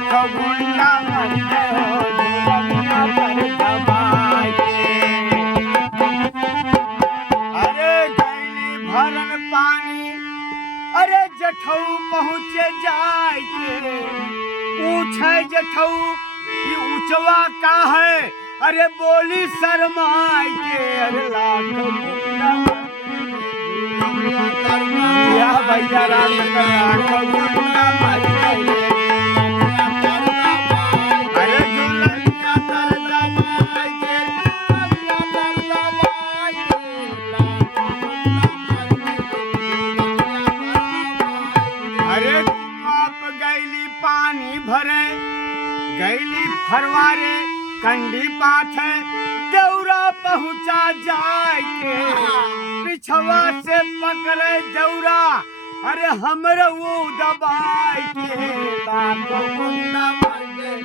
लाख गुंडा मर गए हो झूलनिया पर दबाई के। अरे गैली भरन पानी अरे जठऊ पहुँचे जाय के पूछे जठऊ कि ऊंचवा का है अरे बोली शर्माई के। अरे लाख गुंडा या भैया राम लाख गुंडा मर गए अरे झूलनिया पर दबाई के। अरे आप गैली पानी भरे गैली फरवारे कंडी पाथे दौरा पहुंचा जाय के पिछवा से पकड़े दौरा अरे हमरे वो दबाई के। लाख गुंडा मर गए